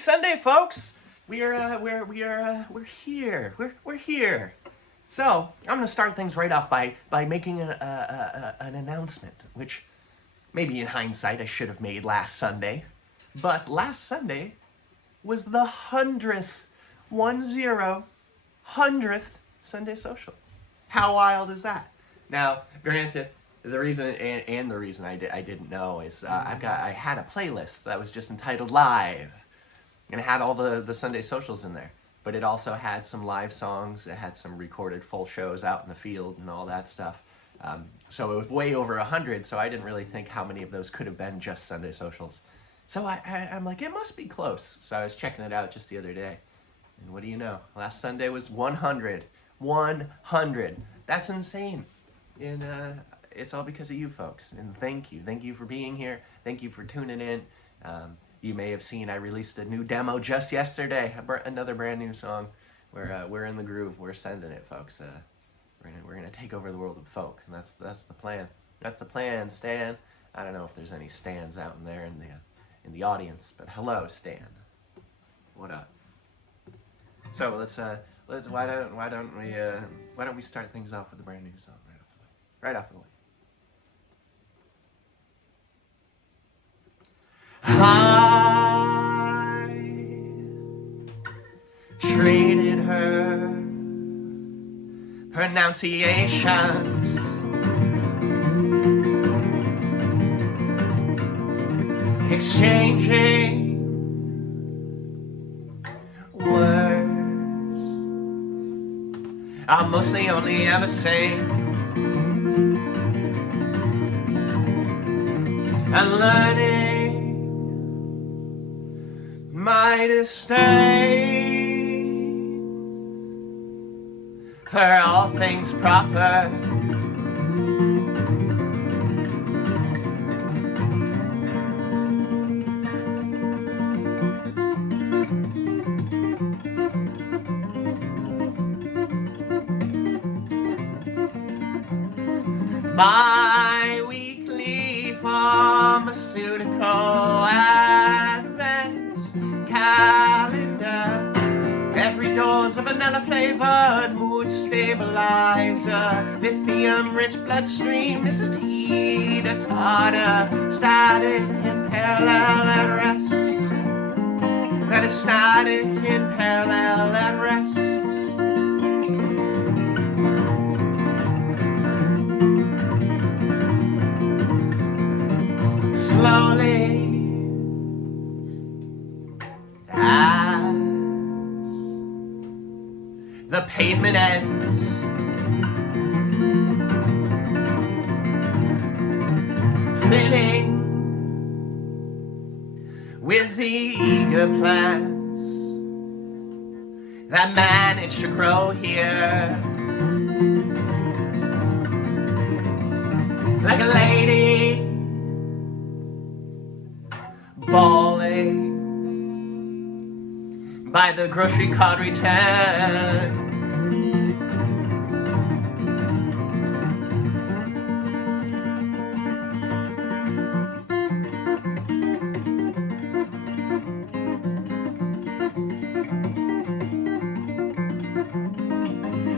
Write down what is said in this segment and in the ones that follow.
Sunday, folks. We're here. We're here. So I'm gonna start things right off by making an announcement, which maybe in hindsight I should have made last Sunday, but last Sunday was the 100th Sunday social. How wild is that? Now, granted, the reason I didn't know is I had a playlist that was just entitled Live, and it had all the Sunday socials in there. But it also had some live songs. It had some recorded full shows out in the field and all that stuff. So it was way over 100. So I didn't really think how many of those could have been just Sunday socials. So I'm like, it must be close. So I was checking it out just the other day. And what do you know? Last Sunday was 100. 100. That's insane. And it's all because of you folks. And thank you. Thank you for being here. Thank you for tuning in. You may have seen I released a new demo just yesterday. Another brand new song. We're in the groove. We're sending it, folks. We're gonna take over the world of folk, and that's the plan. That's the plan, Stan. I don't know if there's any Stans out in there in the audience, but hello, Stan. What up? So why don't we start things off with a brand new song right off the way. I traded her pronunciations, exchanging words I mostly only ever say, and learning my disdain for all things proper. My weekly pharmaceutical advent calendar, every dose of vanilla flavored mood stabilizer, lithium rich bloodstream is a teeter-totter, static in parallel at rest, that is static in parallel at rest. Slowly, as the pavement ends, filling with the eager plants that manage to grow here, like a lady bawling by the grocery cart return.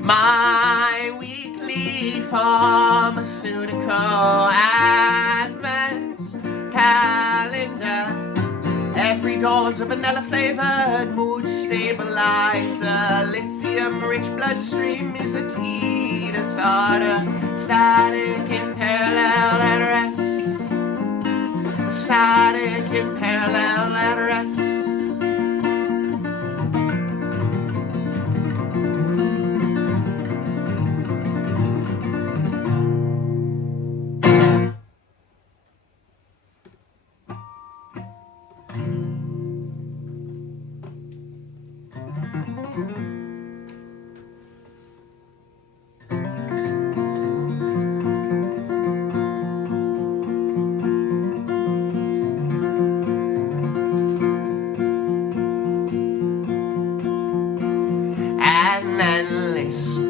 My weekly pharmaceutical advent calendar, every dose of vanilla flavored mood stabilizer, lithium rich bloodstream is a teeter-totter, static in parallel at rest, static in parallel at rest.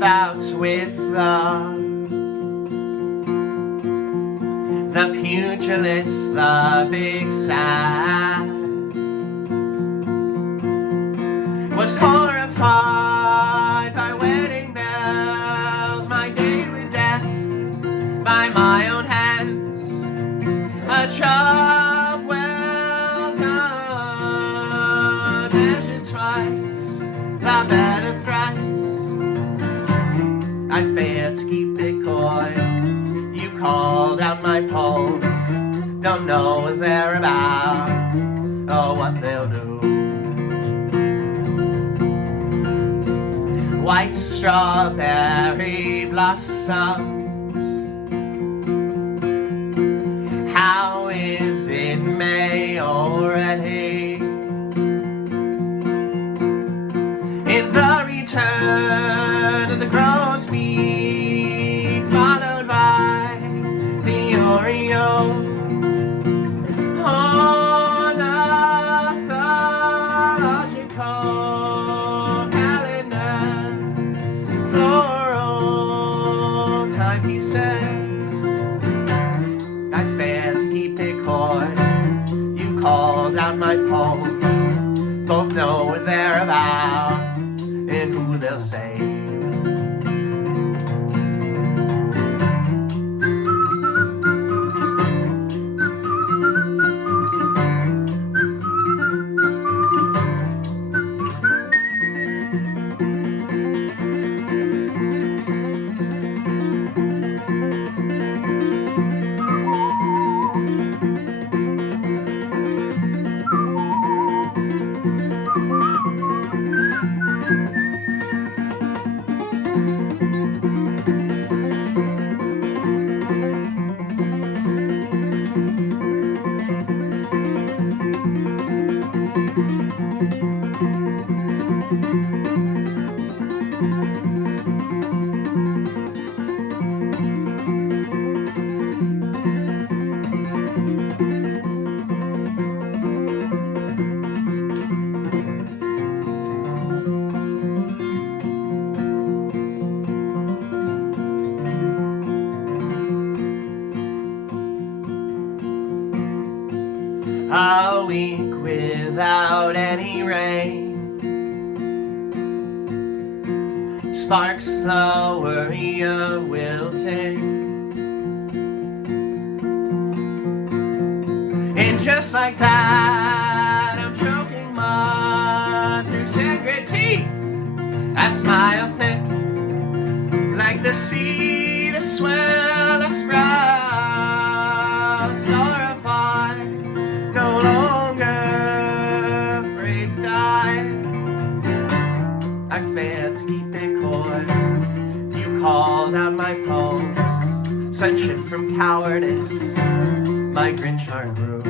Bouts with the pugilist, the big sad, was horrified by wedding bells, my date with death by my own hands, a job well done, measured twice, the better thrice. I failed to keep it coy. You called out my poems, don't know what they're about or what they'll do. White strawberry blossoms, how is it May already? In the return of the gross meat, followed by the Oreo on astrological calendar, floral timepieces. I failed to keep it coy. You called out my poems, both know what they're about and who they'll save. A week without any rain, sparks the worry of wilting, and just like that I'm choking mud through sacred teeth. I smile thick like the seed of swell of sprouts, horrified, no longer afraid to die. I failed to keep it coy. You called out my poems, sent shit from cowardice, my Grinch heart grew.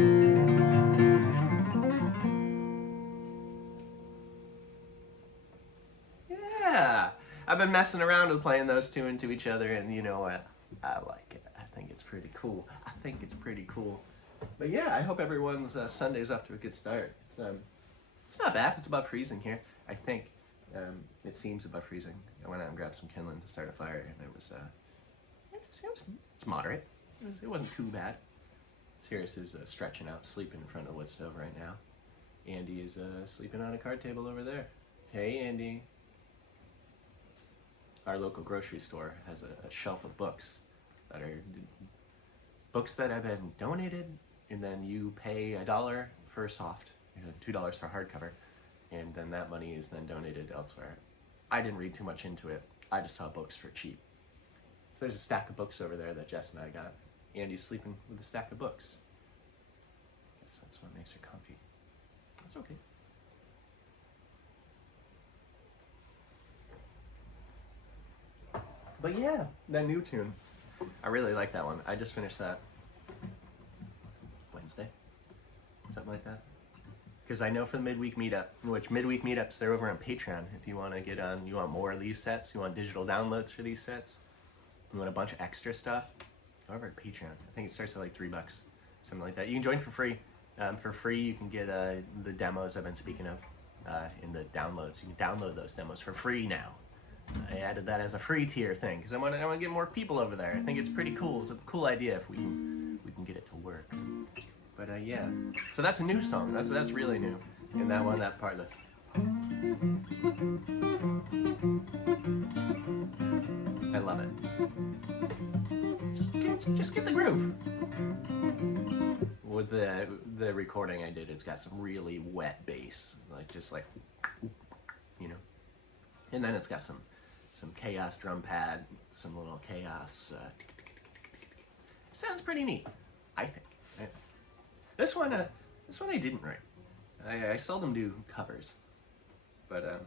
Yeah, I've been messing around with playing those two into each other, and you know what? I like it. I think it's pretty cool. But yeah, I hope everyone's Sunday's off to a good start. It's not bad. It's above freezing here. I think it seems above freezing. I went out and grabbed some kindling to start a fire, and it was moderate. It wasn't too bad. Sirius is stretching out, sleeping in front of the wood stove right now. Andy is sleeping on a card table over there. Hey, Andy. Our local grocery store has a shelf of books that have been donated, and then you pay $1 for a soft, $2 for hardcover, and then that money is then donated elsewhere. I didn't read too much into it. I just saw books for cheap. So there's a stack of books over there that Jess and I got. Andy's sleeping with a stack of books. Guess that's what makes her comfy. That's okay. But yeah, that new tune. I really like that one. I just finished that Wednesday, something like that. Because I know for the midweek meetup, which midweek meetups, they're over on Patreon. If you want to get on, you want more of these sets, you want digital downloads for these sets, you want a bunch of extra stuff, go over at Patreon. I think it starts at like $3, something like that. You can join for free. For free, you can get the demos I've been speaking of in the downloads. You can download those demos for free now. I added that as a free tier thing because I want to get more people over there. I think it's pretty cool. It's a cool idea if we can get it to work. But yeah, so that's a new song. That's really new. And that part of the I love it. Just get the groove. With the recording I did, it's got some really wet bass, like just like, you know, and then it's got some chaos drum pad, some little chaos. Sounds pretty neat, I think. This one I didn't write. I seldom do covers, but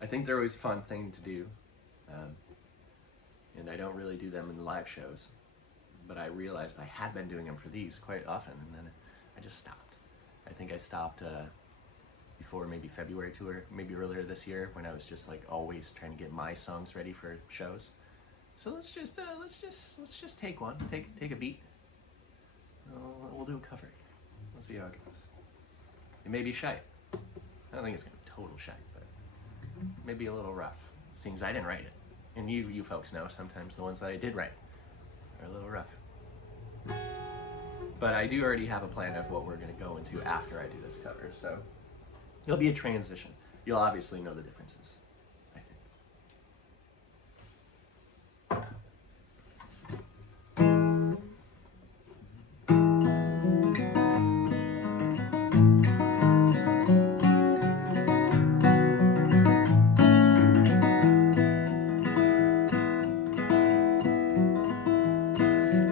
I think they're always a fun thing to do, and I don't really do them in live shows. But I realized I had been doing them for these quite often, and then I just stopped. I think I stopped before maybe February tour, maybe earlier this year, when I was just like always trying to get my songs ready for shows. So let's just take one, take a beat. We'll do a cover. We'll see how it goes. It may be shite. I don't think it's gonna be total shite, but maybe a little rough, seeing as I didn't write it. And you folks know sometimes the ones that I did write are a little rough. But I do already have a plan of what we're going to go into after I do this cover, so it'll be a transition. You'll obviously know the differences, I think.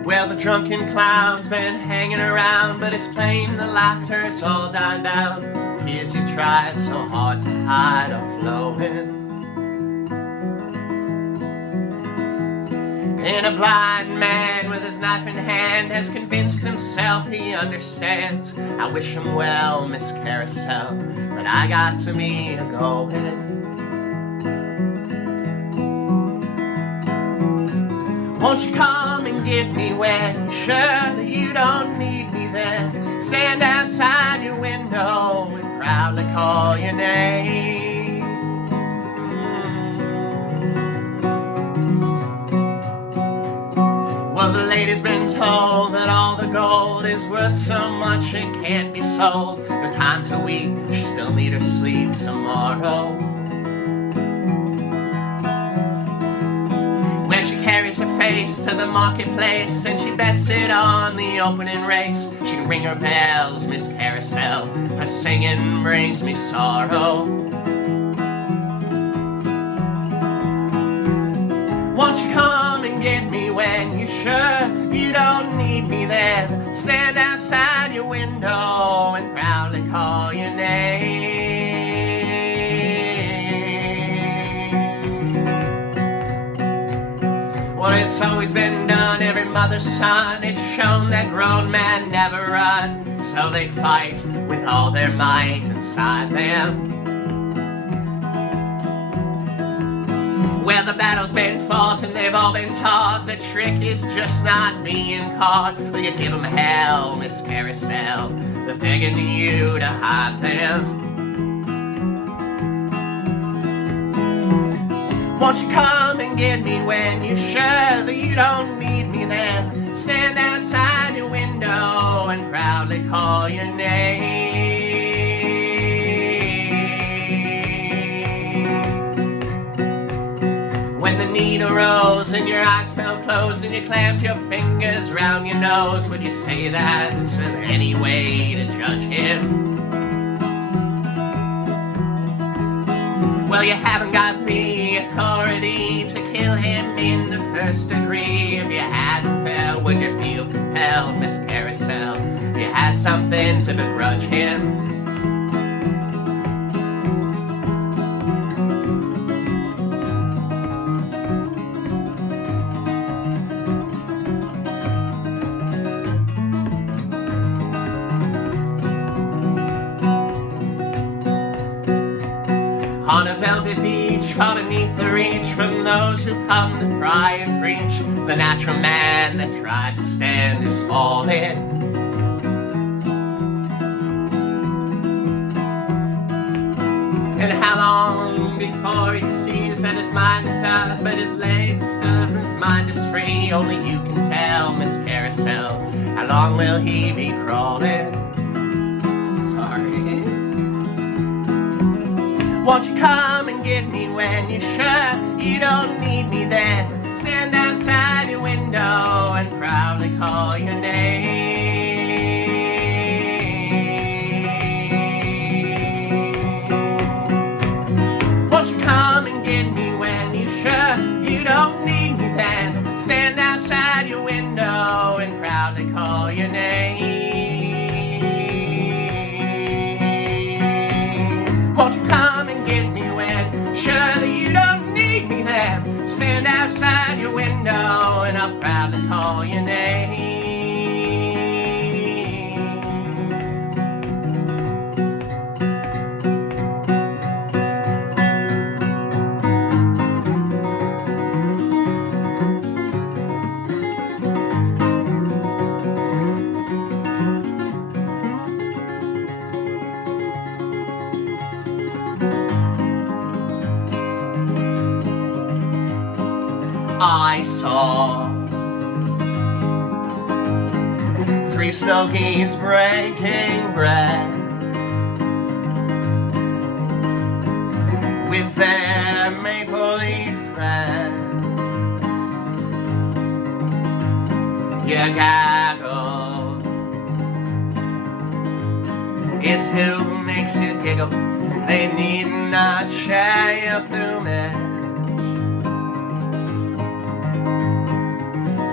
Well, the drunken clown's been hanging around, but it's plain the laughter's all died down. Tears you tried so hard to hide are flowing. And a blind man with his knife in hand has convinced himself he understands. I wish him well, Miss Carousel, but I got to be a-going. Won't you come and get me when you're sure that you don't need me then? Stand outside your window and proudly call your name. Well, the lady's been told that all the gold is worth so much it can't be sold. No time to weep, she still need her sleep tomorrow. Where she carries her face to the marketplace and she bets it on the opening race. She can ring her bells, Miss Carousel, her singing brings me sorrow. Won't you come and get me when you're sure you don't need me then? Stand outside your window and proudly call your name. Well, it's always been done, every mother's son. It's shown that grown men never run, so they fight with all their might inside them. Well, the battle's been fought and they've all been taught the trick is just not being caught. Well, you give them hell, Miss Carousel, they're begging you to hide them. Won't you come and get me when you're sure that you don't need me then? Stand outside your window and proudly call your name. When the need arose and your eyes fell closed and you clamped your fingers round your nose, would you say that this is any way to judge him? Well, you haven't got the authority to kill him in the first degree. If you had fell, would you feel compelled, Miss Carousel? If you had something to begrudge him? On a velvet beach, far beneath the reach from those who come to cry and preach, the natural man that tried to stand is falling. And how long before he sees that his mind is out, but his legs serve, his mind is free? Only you can tell, Miss Carousel. How long will he be crawling? Sorry. Won't you come and get me when you're sure you don't need me then? Stand outside your window and proudly call your name. Won't you come and get me when you're sure you don't need me then? Stand outside your window and proudly call your name. Won't you come and get me when sure that you don't need me there? Stand outside your window and I'll proudly call your name. I saw 3 snow geese breaking bread with their maple leaf friends. Your gaggle is who makes you giggle. They need not share your plumage.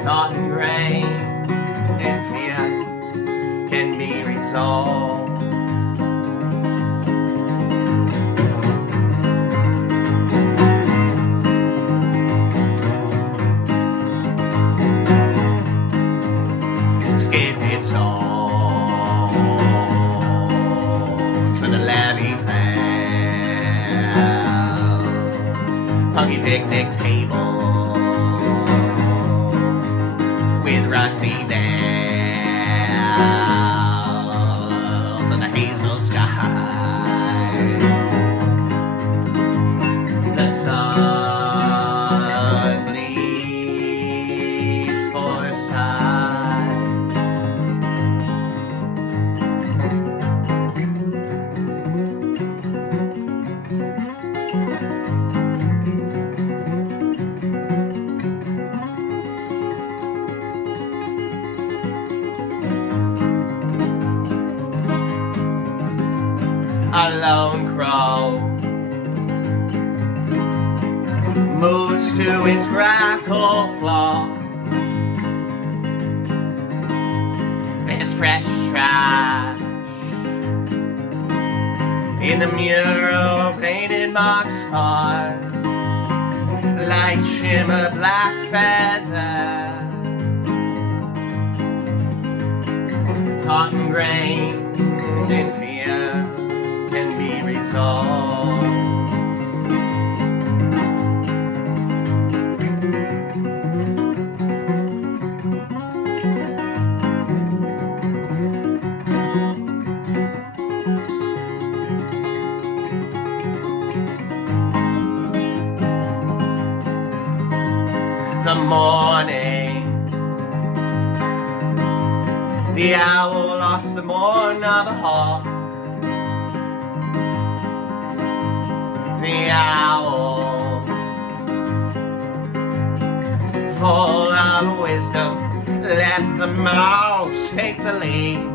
Thought and grain and fear can be resolved. Skip its all to the levee fields, punky picnic table with rusty nails and the hazel skies. The sun bleeds for sight. A lone crow moves to his grackle floor. There's fresh trash in the mural painted boxcar, light shimmer black feather, cotton grain in fear can be resolved. The morning, the owl lost the morn of a hawk. The owl, full of wisdom, let the mouse take the lead.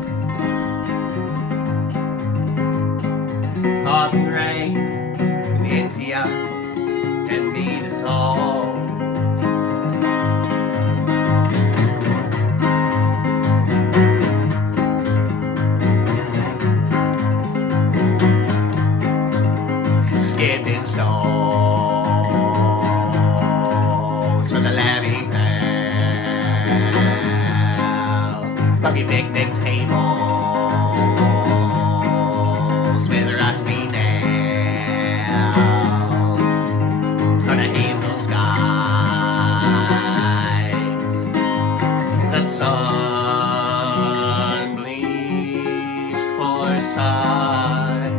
Thought and rain in fear can be dissolved. Skipping stones from the levee field, bumpy picnic tables with rusty nails on the hazel skies. The sun bleached for sight.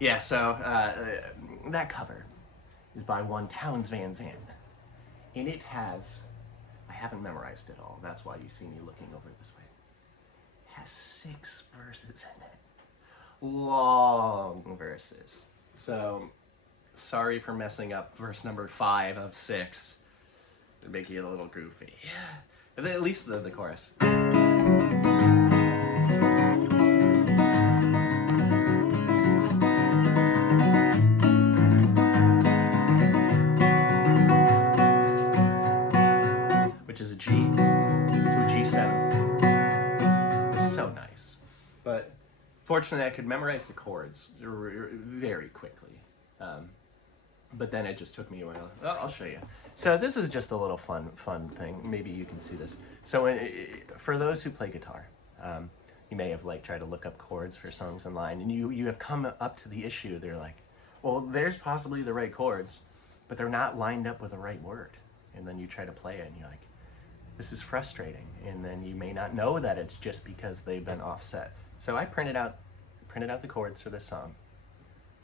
Yeah, so that cover is by one Townes Van Zandt. And it has, I haven't memorized it all, that's why you see me looking over this way. It has 6 verses in it. Long verses. So, sorry for messing up verse number 5 of 6. To make it a little goofy. Yeah. At least the chorus. Which is a G to a G7. They're so nice. But fortunately I could memorize the chords very quickly. But then it just took me a while. Oh, I'll show you. So this is just a little fun thing. Maybe you can see this. So for those who play guitar, you may have tried to look up chords for songs online, and you have come up to the issue. They're like, well, there's possibly the right chords, but they're not lined up with the right word. And then you try to play it, and you're like, this is frustrating. And then you may not know that it's just because they've been offset. So I printed out the chords for this song.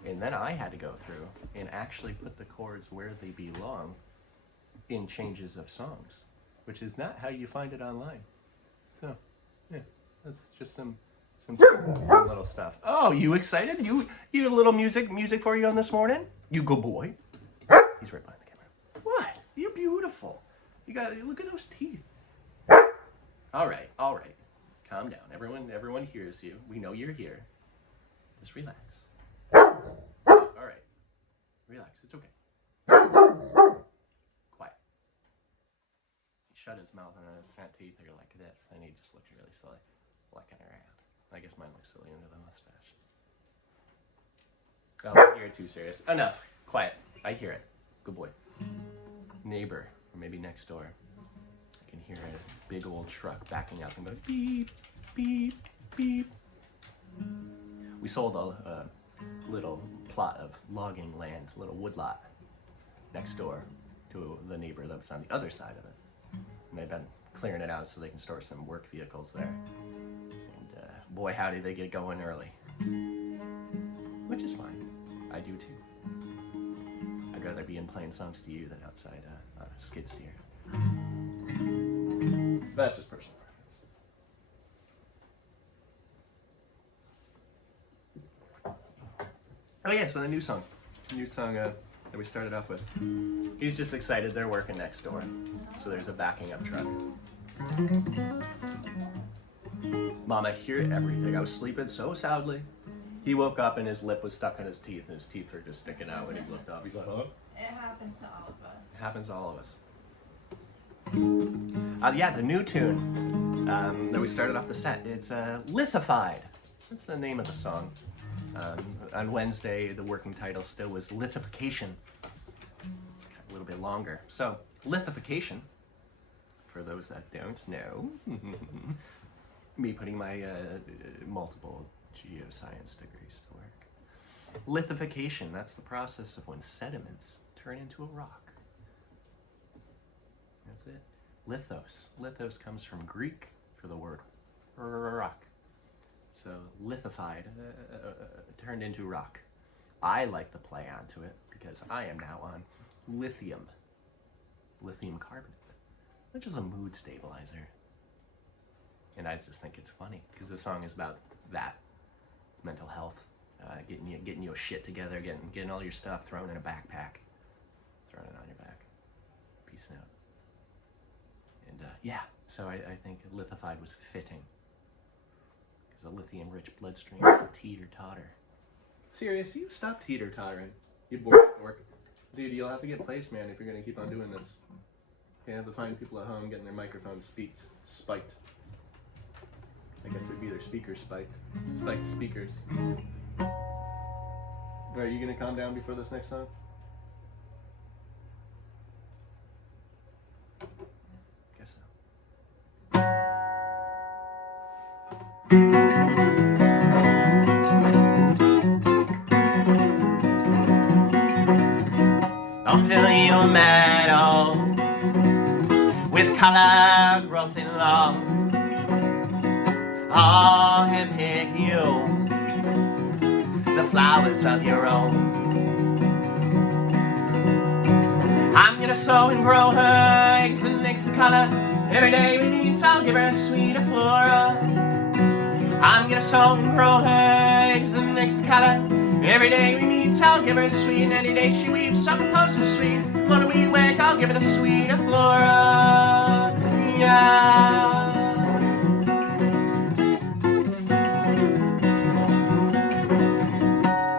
And then I had to go through and actually put the chords where they belong in changes of songs, which is not how you find it online. So, yeah, that's just some fun little stuff. Oh, you excited? You a little music for you on this morning? You good boy. He's right behind the camera. What? You're beautiful. Look at those teeth. All right. Calm down. Everyone hears you. We know you're here. Just relax. All right. Relax. It's okay. Quiet. He shut his mouth and his front teeth are like this, and he just looks really silly, looking around. I guess mine looks silly under the mustache. Oh, you're too serious. Enough. Quiet. I hear it. Good boy. Neighbor, or maybe next door. I can hear a big old truck backing up and go beep, beep, beep. We sold a little plot of logging land, a little woodlot next door to the neighbor that was on the other side of it. And they've been clearing it out so they can store some work vehicles there. And boy, howdy, they get going early. Which is fine. I do too. I'd rather be in playing songs to you than outside on a skid steer. But that's just personal preference. Oh yeah, so the new song that we started off with. He's just excited they're working next door, so there's a backing up truck. Mom, I hear everything. I was sleeping so soundly. He woke up and his lip was stuck in his teeth, and his teeth were just sticking out when he looked up. He's like, huh? It happens to all of us. It happens to all of us. Yeah, the new tune that we started off the set, it's Lithified. That's the name of the song. On Wednesday, the working title still was Lithification. It's a little bit longer. So, lithification, for those that don't know, me putting my multiple geoscience degrees to work. Lithification, that's the process of when sediments turn into a rock. That's it. Lithos. Lithos comes from Greek for the word rock. So lithified, turned into rock. I like to play onto it because I am now on lithium carbonate, which is a mood stabilizer. And I just think it's funny because the song is about that, mental health, getting your shit together, getting all your stuff thrown in a backpack, throwing it on your back, peacing out. And yeah, so I think lithified was fitting. Because a lithium-rich bloodstream is a teeter-totter. Serious, you stop teeter-tottering. You dork. Dude, you'll have to get placed, man, if you're going to keep on doing this. You have to find people at home getting their microphones spiked. I guess it'd be their speakers spiked. Spiked speakers. Are you going to calm down before this next song? Guess so. I'll fill your meadow with color, growth, and love. I'll handpick you the flowers of your own. I'm gonna sow and grow her eggs and mix the color. Every day we meet, I'll give her a sweet flora. I'm gonna sow and grow her eggs and mix the color. Every day we meet, I'll give her sweet, and any day she weeps, something close to sweet. When we wake, I'll give her the sweet flora. Yeah.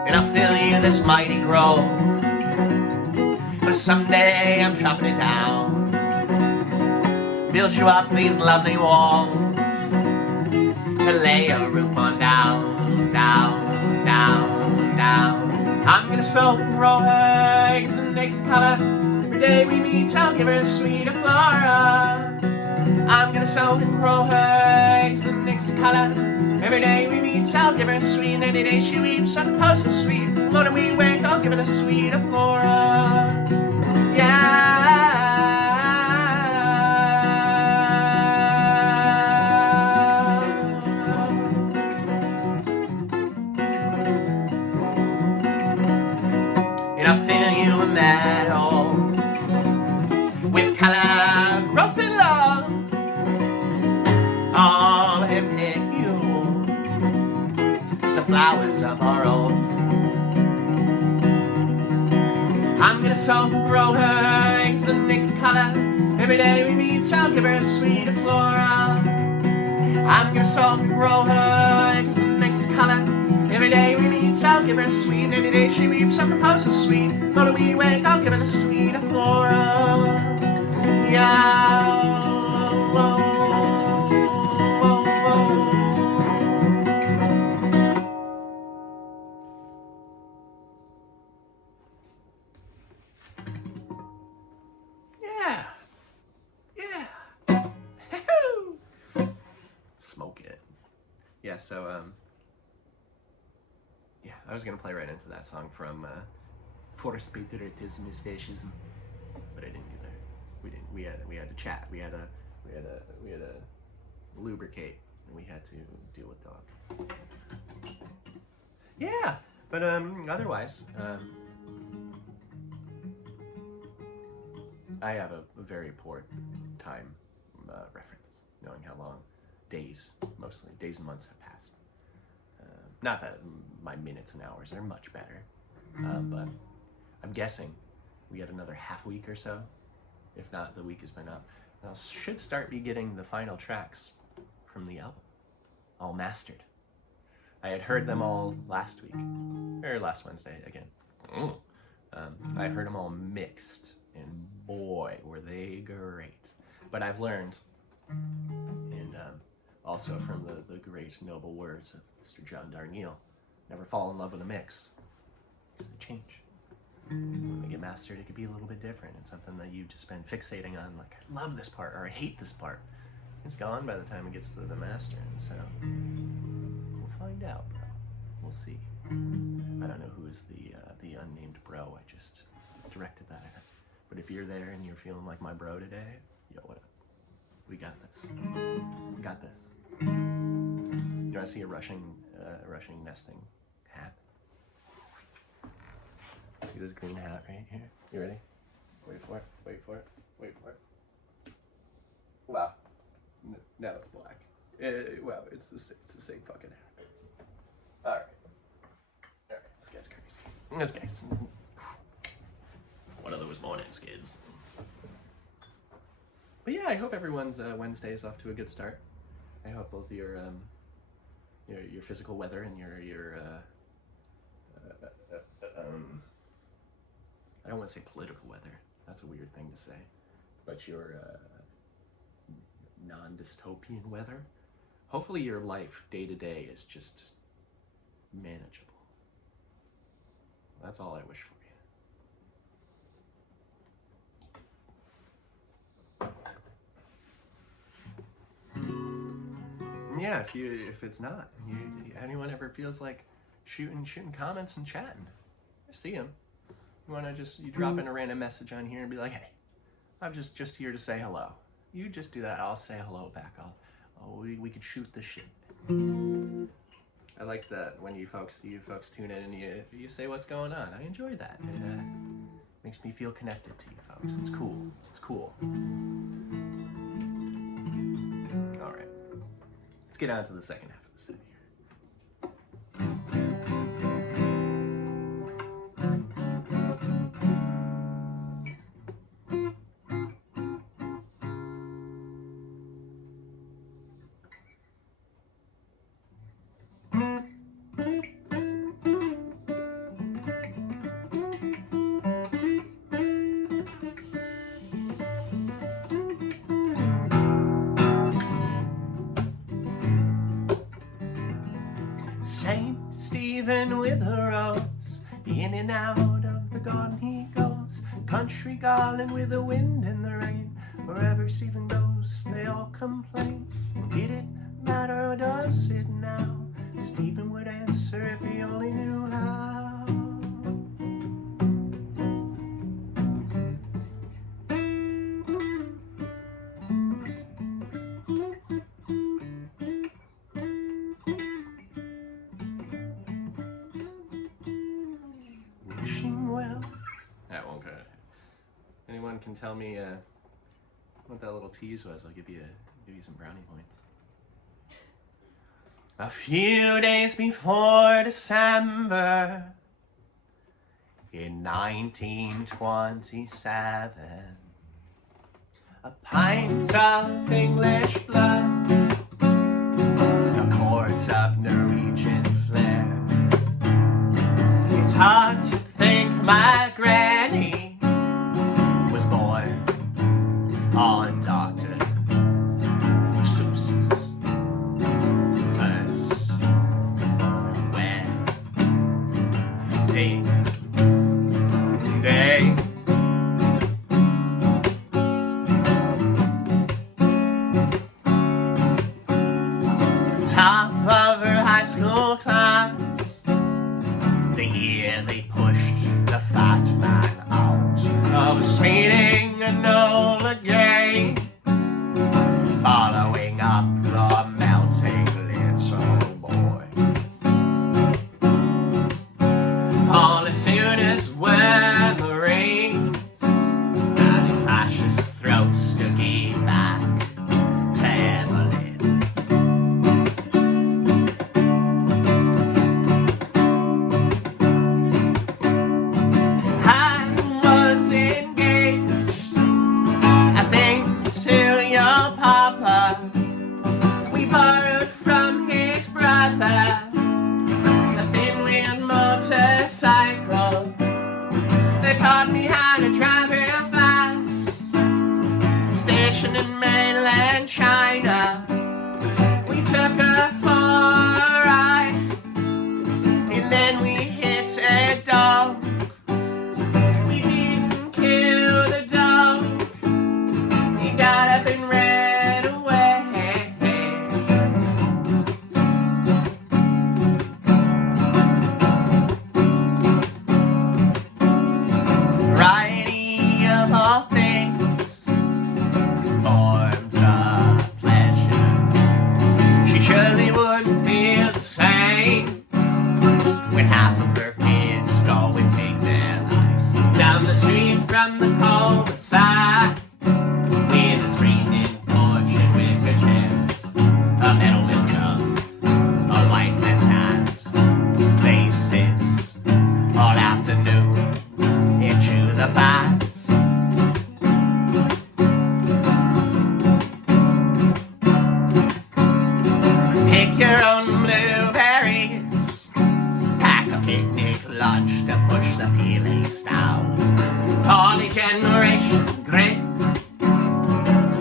And I'll fill you this mighty grove, but someday I'm chopping it down. Build you up these lovely walls to lay a roof on down, down, down, down. I'm gonna sow and grow her eggs and mix color. Every day we meet, I'll give her a sweet flora. I'm gonna sow and grow her eggs and mix color. Every day we meet, I'll give her a sweet, and any day she weeps, something close to sweet. When we wake, I'll give her a sweet flora. Yeah. And I'll fill you a meadow with color, growth, and love. All and pick you the flowers of our own. I'm gonna sow and grow her eggs and mix color. Every day we meet, I'll give her a sweet flora. I'm gonna sow and grow her eggs and mix color. Every day we meet, I'll give her a sweet, and any day she weeps, something close to sweet. When we wake, I'll give her the sweet flora. Yeah. Whoa, whoa, whoa. Yeah. Yeah. Smokin. Yeah, so yeah, I was gonna play right into that song from patriotism is fascism, but I didn't do that. We didn't. We had to chat. We had to lubricate, and we had to deal with dog. Yeah, but otherwise, I have a very poor time reference, knowing how long mostly days and months have passed. Not that my minutes and hours are much better, but I'm guessing we got another half week or so. If not, the week has been up. And I should start be getting the final tracks from the album, all mastered. I had heard them all last week, or last Wednesday again. I heard them all mixed, and boy, were they great. But I've learned, and also from the great noble words of Mr. John Darnielle, never fall in love with a mix, because they change. When they get mastered, it could be a little bit different, and something that you've just been fixating on, like, I love this part, or I hate this part. It's gone by the time it gets to the master, and so we'll find out, bro. We'll see. I don't know who is the unnamed bro I just directed that at. But if you're there and you're feeling like my bro today, yo, what up? We got this. We got this. You want to see a Russian nesting hat? See this green hat right here? You ready? Wait for it. Wait for it. Wait for it. Wow. Now it's black. Wow, it's the same fucking hat. All right. This guy's crazy. This guy's one of those morning skids. But yeah, I hope everyone's Wednesday is off to a good start. I hope both your physical weather and your I don't want to say political weather. That's a weird thing to say. But your non-dystopian weather. Hopefully your life day to day is just manageable. That's all I wish for you. Yeah, if it's not, anyone ever feels like shooting comments and chatting, I see them. You want to you drop in a random message on here and be like, hey, I'm just here to say hello. You just do that. I'll say hello back. We could shoot the shit. I like that when you folks tune in and you say what's going on. I enjoy that. It makes me feel connected to you folks. It's cool. It's cool. All right. Let's get on to the second half of the set here. Saint Stephen with a rose, in and out of the garden he goes. Country garland with the wind and the rain, wherever Stephen goes they all complain. Did it matter or does it now? Stephen would answer if he only knew how. Wishing well. That won't go. Anyone can tell me what that little tease was? I'll give you some brownie points. A few days before December in 1927, a pint of English blood, a quart of Norwegian flair. It's hard to think my granny was born on Dr. Seuss's first wedding day. Top of her high school class, the year they pushed the fat man out of speeding Enola Gay, following up the melting little boy. All as soon as weather rains and the fascist throats to give back to Evelyn. I was engaged, I think, to your papa. We borrowed from his brother a thin-wheeled motorcycle. They taught me how to drive real fast. Stationed in mainland China, we took her for a ride, and then we hit a dog. We didn't kill the dog. He got up and ran away. Variety of all things forms of pleasure. She surely wouldn't feel the same when half of her kids go and take their lives down the street from the cul-de-sac with a screaming porch and wicker chairs, a metal milk jug, a white man's hands. They sit all afternoon and chew the fats. Pick your own blueberries, pack a picnic lunch to push the feelings down. Poly-generation grit,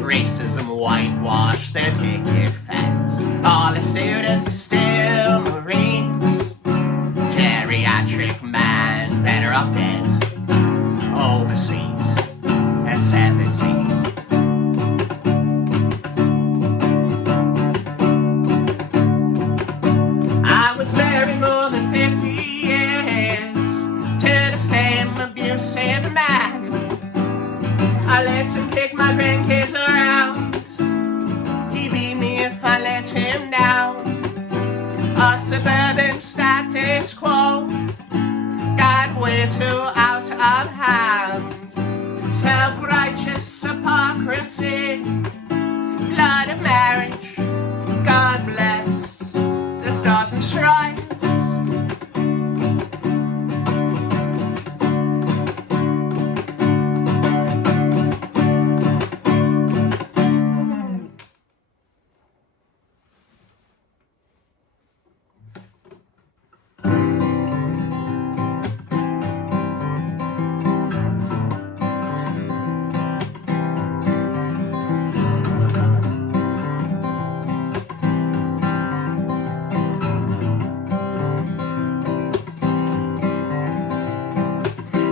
racism whitewash their picket fence. All the suitors are still Marines, geriatric man better off dead overseas at 17. I was married more than 50 years to the same abusive man. I let him kick my grandkids around. He beat me if I let him down. A suburban status quo got way too out of hand. Self-righteous hypocrisy, blood of marriage, God bless the stars and stripes.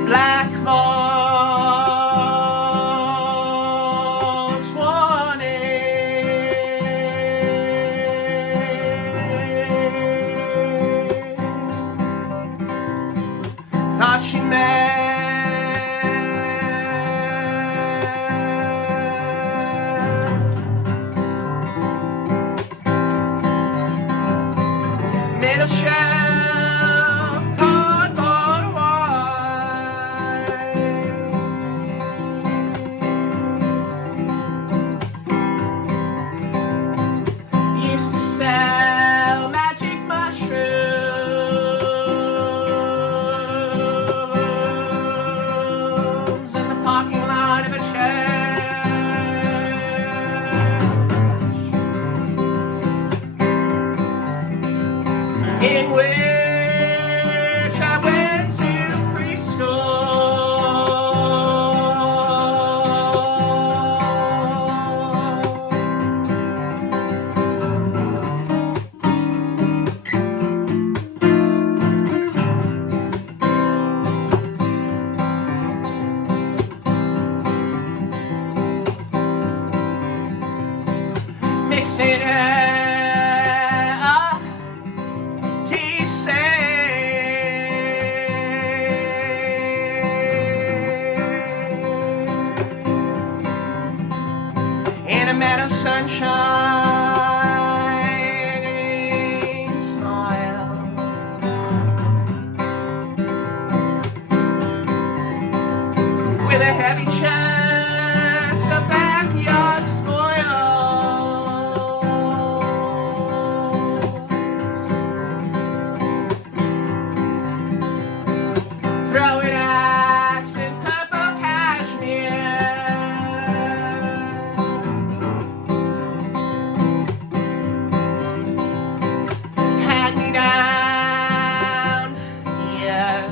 Black moths warning. Thought she meant middle shelf cardboard wine. Used to sell magic mushrooms in the parking lot of a church, in which I went to preschool. Mixing in a meadow sunshine smile. With a heavy chest, a backyard spoils. Throwing axe in purple cashmere. Hand-me-down fears.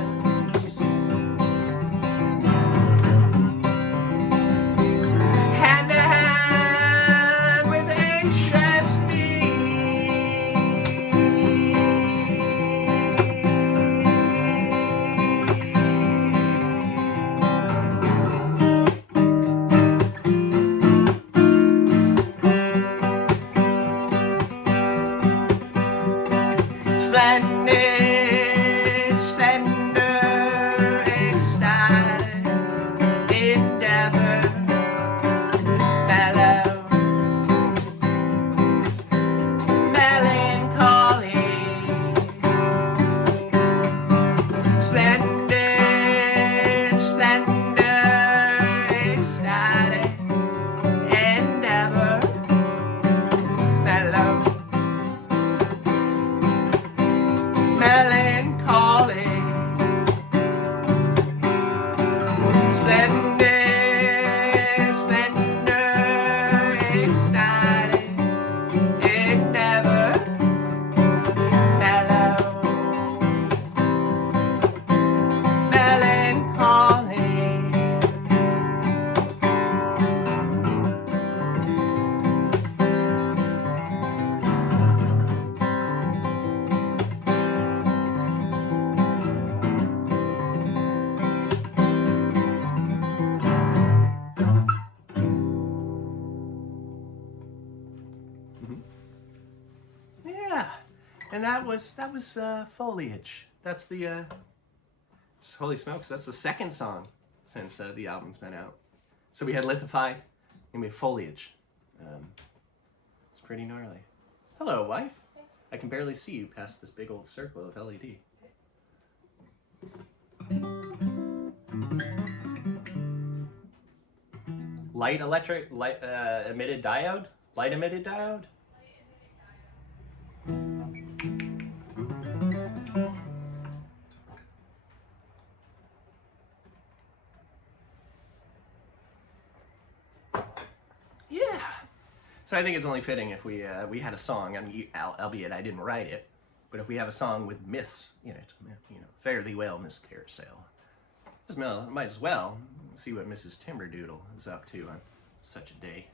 Hand to hand with anxious splendid splendor, ecstatic endeavor, mellow melancholy, splendid splendor, ecstatic endeavor, mellow melancholy, splendid splendor, ecstatic endeavor, mellow melancholy. Yeah, and that was Foliage. That's the holy smokes, that's the second song since the album's been out. So we had Lithified and we had Foliage. It's pretty gnarly. Hello, wife. I can barely see you past this big old circle of LED. Light emitted diode? Light emitted diode? Yeah. So I think it's only fitting if we had a song. I mean, albeit I didn't write it, but if we have a song with Miss in it, you know, fairly well, Miss Carousel. Might as well see what Mrs. Timberdoodle is up to on such a day.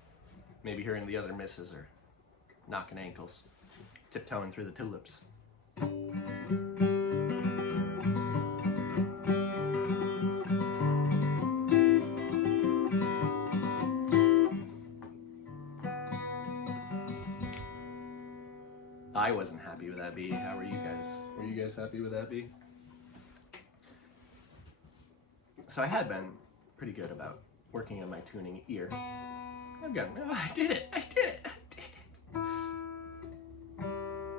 Maybe her and the other misses are knocking ankles, tiptoeing through the tulips. I wasn't happy with that beat. How were you guys? Were you guys happy with that beat? So I had been pretty good about working on my tuning ear. I did it.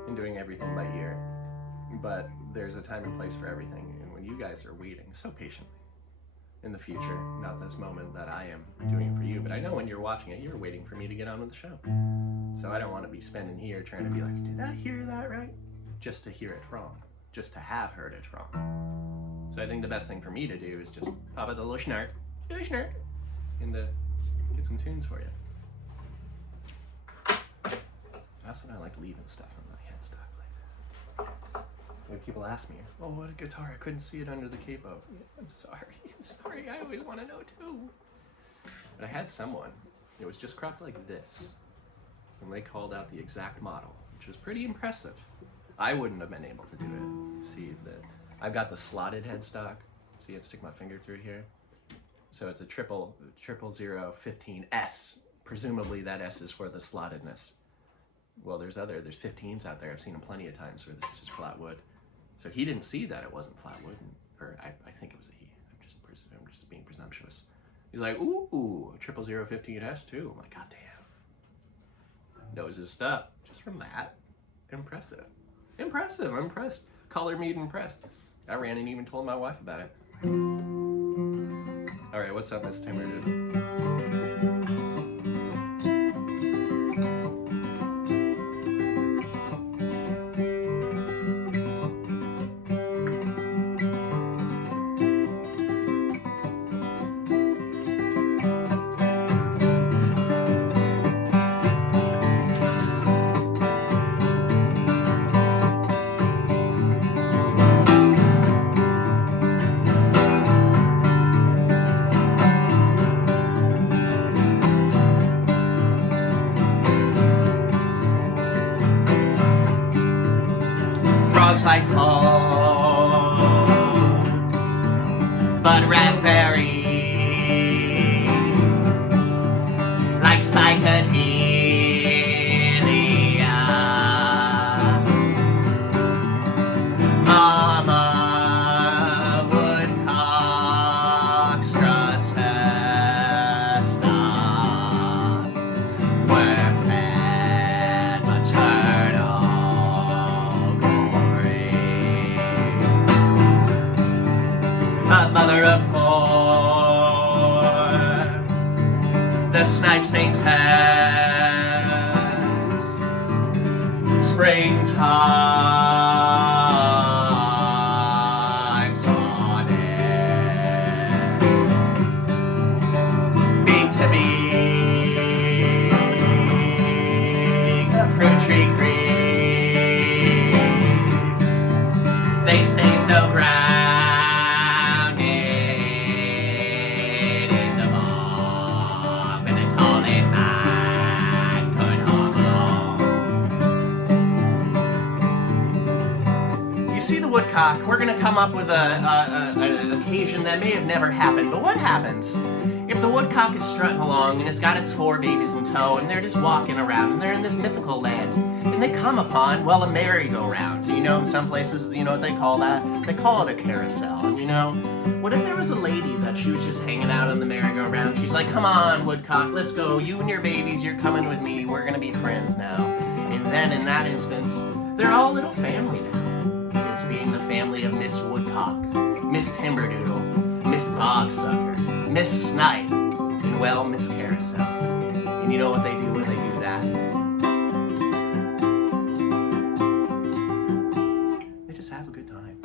And doing everything by ear. But there's a time and place for everything. And when you guys are waiting so patiently in the future, not this moment that I am doing it for you, but I know when you're watching it, you're waiting for me to get on with the show. So I don't want to be spending here trying to be like, did I hear that right? Just to hear it wrong. Just to have heard it wrong. So I think the best thing for me to do is just pop out the little snark, and get some tunes for you. I also don't like leaving stuff on my headstock like that. When people ask me, oh, what a guitar, I couldn't see it under the capo. Yeah, I'm sorry, I always want to know too. But I had someone, it was just cropped like this, and they called out the exact model, which was pretty impressive. I wouldn't have been able to do it. See that I've got the slotted headstock. See, I'd stick my finger through here. So it's a 00015S. Presumably that S is for the slottedness. Well, there's 15s out there. I've seen them plenty of times where this is just flat wood. So he didn't see that it wasn't flat wood, or I think it was a he. I'm just being presumptuous. He's like, ooh, 00015S too. I'm like, God damn. Knows his stuff just from that. Impressive. I'm impressed. Color me impressed. I ran and even told my wife about it. All right, what's up, Miss Timberdoodle? Frogs like fall, but raspberries like psychedelia. Mama woodcock struts her stock. We're fed maternal glory. A mother of four, the snipe sings hers. Springtime sonnets. Beak to beak, the fruit tree creaks. They stay so grounded in the bog, and a tall and man could hobble on. You see the woodcock, we're gonna come up with an occasion that may have never happened, but what happens if the woodcock is strutting along and it's got its 4 babies in tow and they're just walking around and they're in this mythical land and they come upon, well, a merry-go-round. You know, in some places, you know what they call that? They call it a carousel. And you know, what if there was a lady that she was just hanging out on the merry-go-round? She's like, come on, woodcock, let's go. You and your babies, you're coming with me. We're gonna be friends now. And then in that instance, They're all a little family now. It's being the family of Miss Woodcock, Miss Timberdoodle, Miss Bogsucker, Miss Snipe, and well, Miss Carousel. And you know what they do when they do that? They just have a good time.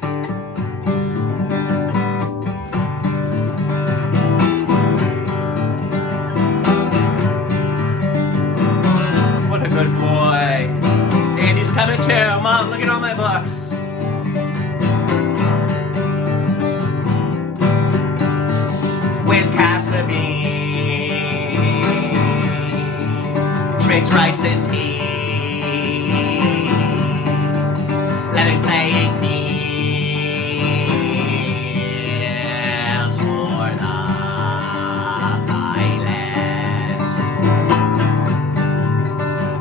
What a good boy. Andy's coming too. Mom, look at all my books. With castor beans, she makes rice and tea. Living playing fields for the fileless.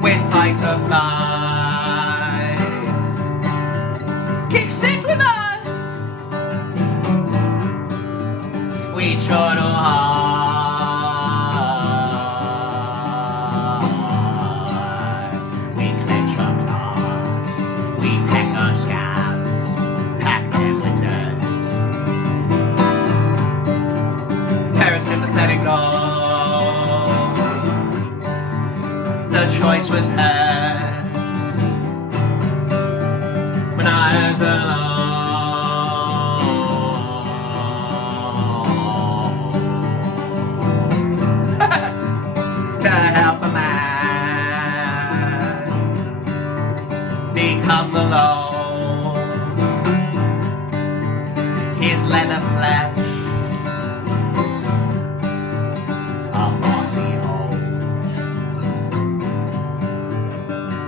With fighter flies, kick sit with us. We chortle hard. We clench our claws. We peck our scabs. Pack them with dirts. Parasympathetic goals. The choice was hers. When I was alone. To help a man become the Lord, his leather flesh a mossy hole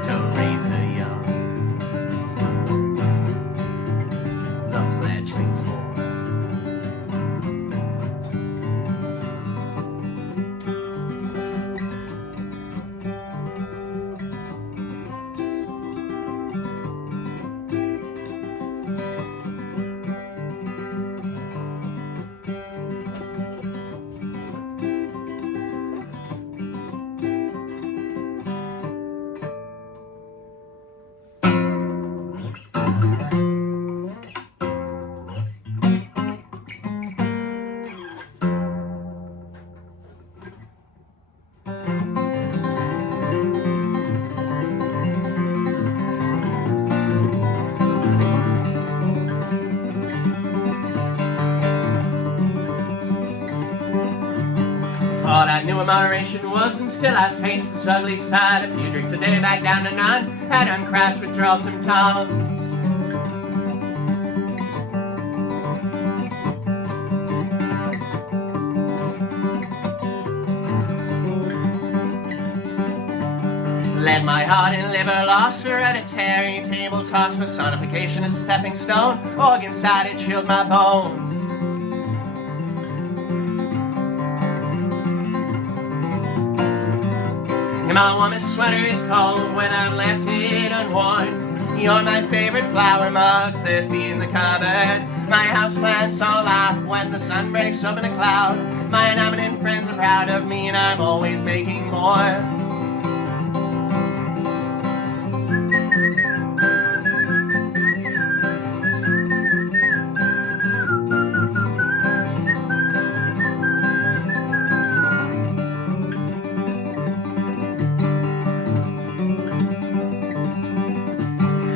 to raise her young, the fledgling form. All I knew of moderation was, and still I faced this ugly side. A few drinks a day, back down to none. Had uncrashed withdrawal symptoms. Led my heart and liver lost, hereditary table toss. Personification as a stepping stone. Organ side, it chilled my bones. And my woman's sweater is cold when I've left it unworn. You're my favorite flower mug, thirsty in the cupboard. My houseplants all laugh when the sun breaks up in a cloud. My inanimate friends are proud of me and I'm always making more.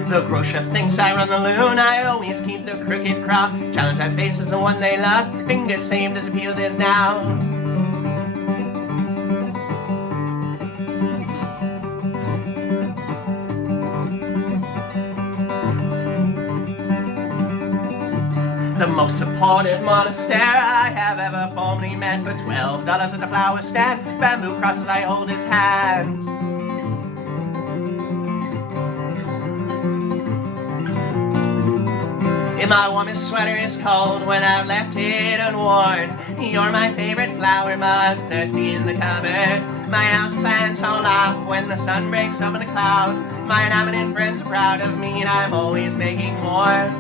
The grocer thinks I run the loon. I always keep the crooked crowd. Challenge I face is the one they love. Fingers same disappear this now. The most supportive monastery I have ever formerly met. For $12 at the flower stand, bamboo crosses I hold his hands. And my woman's sweater is cold when I've left it unworn. You're my favorite flower mug, thirsty in the cupboard. My houseplants all laugh when the sun breaks up in a cloud. My inanimate friends are proud of me and I'm always making more.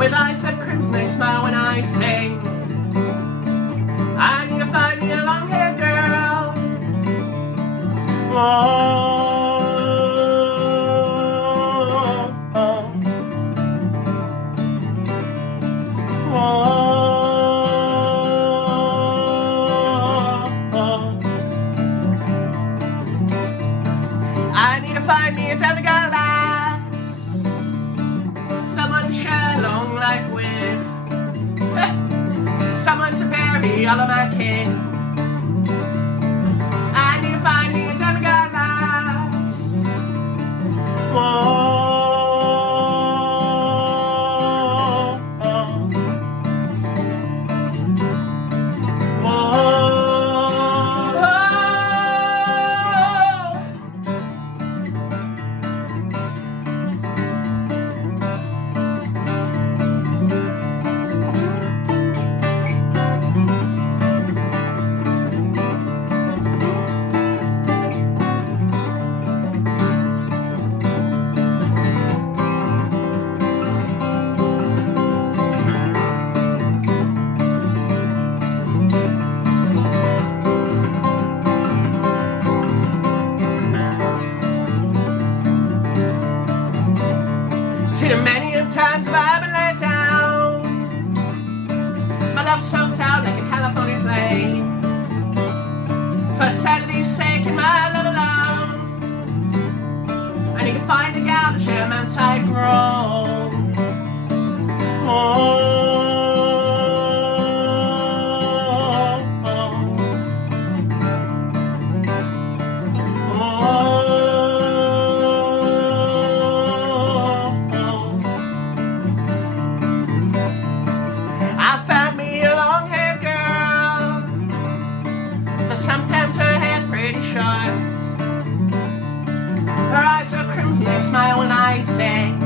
With eyes of crimson, they smile when I sing. I need to find me a long-haired girl. I need to find me a demigod lass, someone to share a long life with, someone to bury all of my kin. I need to find me a demigod lass. Too many times have I been let down. My love soaked out like a California flame. For sanity's sake and my love alone, I need to find a gal to share my inside grown. Sometimes her hair's pretty short. Her eyes are crimson, they smile when I sing.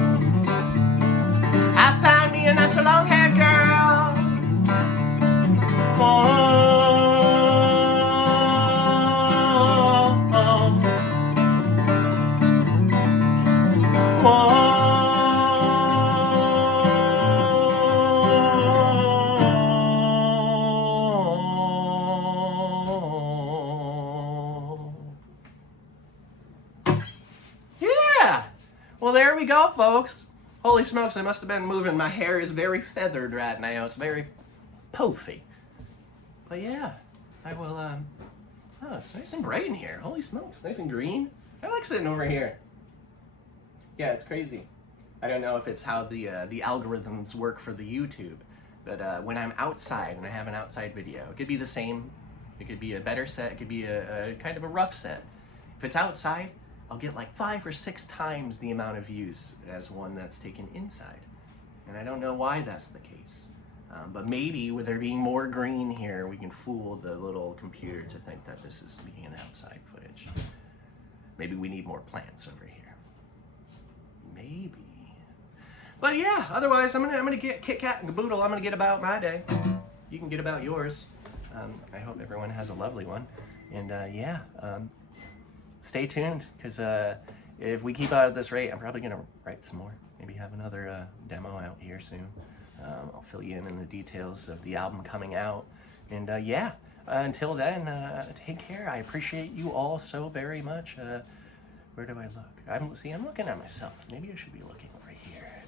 I found me a nice long-haired girl. Well, there we go, folks. Holy smokes, I must have been moving. My hair is very feathered right now. It's very poofy. But yeah, I will, oh, it's nice and bright in here. Holy smokes, nice and green. I like sitting over here. Yeah, it's crazy. I don't know if it's how the algorithms work for the YouTube, but when I'm outside and I have an outside video, it could be the same. It could be a better set. It could be a kind of a rough set. If it's outside, I'll get like 5 or 6 times the amount of views as one that's taken inside. And I don't know why that's the case. But maybe with there being more green here, we can fool the little computer to think that this is being an outside footage. Maybe we need more plants over here. Maybe. But yeah, otherwise I'm gonna get Kit Kat and Caboodle. I'm gonna get about my day. You can get about yours. I hope everyone has a lovely one. And yeah. Stay tuned, because if we keep out at this rate, I'm probably going to write some more. Maybe have another demo out here soon. I'll fill you in the details of the album coming out. And yeah, until then, take care. I appreciate you all so very much. Where do I look? I'm looking at myself. Maybe I should be looking over here.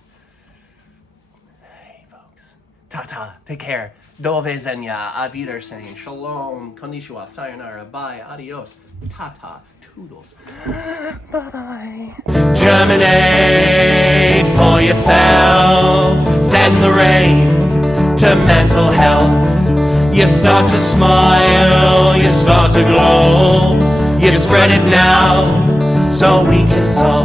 Hey, folks. Ta-ta. Take care. Do widzenia. Auf Wiedersehen. Shalom. Konnichiwa. Sayonara. Bye. Adios. Ta-ta. Toodles. Bye-bye. Germinate for yourself. Send the rain to mental health. You start to smile. You start to glow. You spread it now so we can solve.